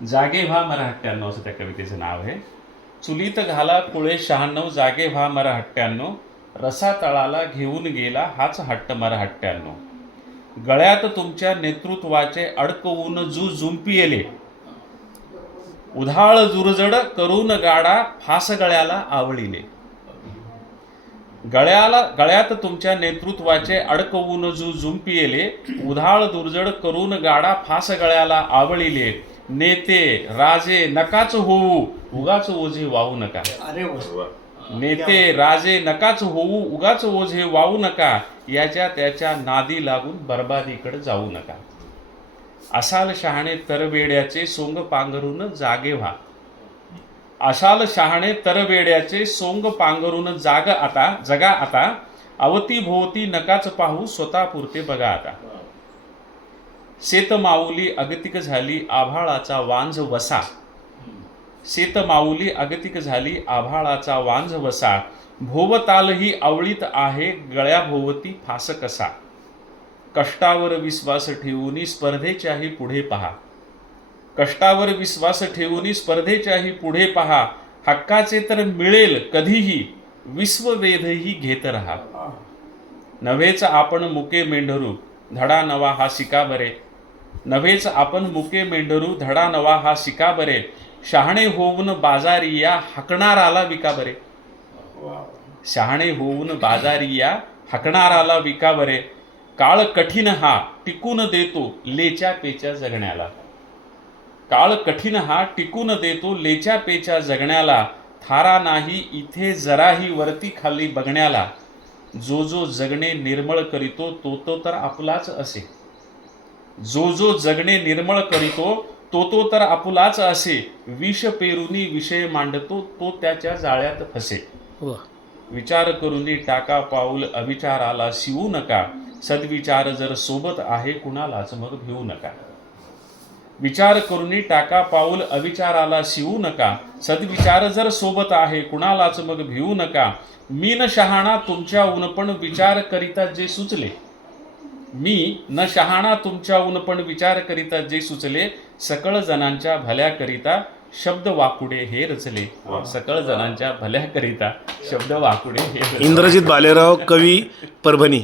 जागे व्हा मराहट्ट्याण्णव असं त्या कवितेचं नाव आहे. चुलीत घाला कुळे शहाण्णव जागे व्हा मराहट्ट्याण्णव रसा तळाला घेऊन गेला हाच हट्ट मराहट्ट्याण्णव गळ्यात तुमच्या नेतृत्वाचे अडकवून जू जुंपी येले उधाळ जुरजड करून गाडा फास गळ्याला आवळीले. गळ्याला गळ्यात तुमच्या नेतृत्वाचे अडकवून जू जुंपी येले उधाळ दुर्जड करून गाडा फास गळ्याला आवळीले. नेते राजे नकाच होऊ उगाच ओझे वाहू नका. अरे वा. नेते राजे नकाच होऊ उगाच ओझे वाहू नका. याच्या त्याच्या नादी लागून बरबादीकडे जाऊ नका. असाल शहाणे तरवेड्याचे सोंग पांघरून जागे व्हा. असाल शहाणे तरवेड्याचे सोंग पांघरून जाग आता जगा आता. अवती भोवती नकाच पाहू स्वतः पुरते बघा आता. शेतमाऊली अगतिक झाली आभाळाचा वांझ वसा. शेतमाऊली अगतिक झाली आभाळाचा वांझ वसा. भोवतालही आवळीत आहे गळ्याभोवती फास कसा. कष्टावर विश्वास ठेवून स्पर्धेच्याही पुढे पहा. कष्टावर विश्वास ठेवून स्पर्धेच्याही पुढे पहा. हक्काचे तर मिळेल कधीही विश्ववेधही घेत राहा. नव्हेच आपण मुके मेंढरू धडा नवा हा शिका बरे. नव्हेच आपण मुके मेंढरू धडा नवा हा शिका बरे. शहाणे होऊन बाजारी या हकणाराला विका बरे. शहाणे होऊन बाजारी या हकणाराला विका बरे. काळ कठीण हा टिकून देतो लेच्या पेच्या जगण्याला. काळ कठीण हा टिकून देतो लेच्या पेच्या जगण्याला. थारा नाही इथे जराही वरती खाली बघण्याला. जो जो जगणे निर्मळ करीतो तो तो तर आपलाच असे. जो जो जगणे निर्मळ करीतो तो तो तर आपुलाच असे. विष पेरुनी विषय मांडतो तो त्याच्या जाळ्यात फसे. विचार करुनी टाका पाऊल अविचाराला शिवू नका. सद्विचार जर सोबत आहे कुणालाच मग भिवू नका. विचार करुनी टाका पाऊल अविचाराला शिवू नका. सद्विचार जर सोबत आहे कुणालाच मग भिवू नका. मी न शहाणा तुमच्याहून पण विचार करिता जे सुचले. मी न शहाणा तुमच्याहून पण विचार करिता जे सुचले सकळ जणांच्या भल्याकरिता शब्द वाकुडे हे रचले. सकळ जणांच्या भल्याकरिता शब्द वाकुडे हे इंद्रजित बालेराव कवी परभणी.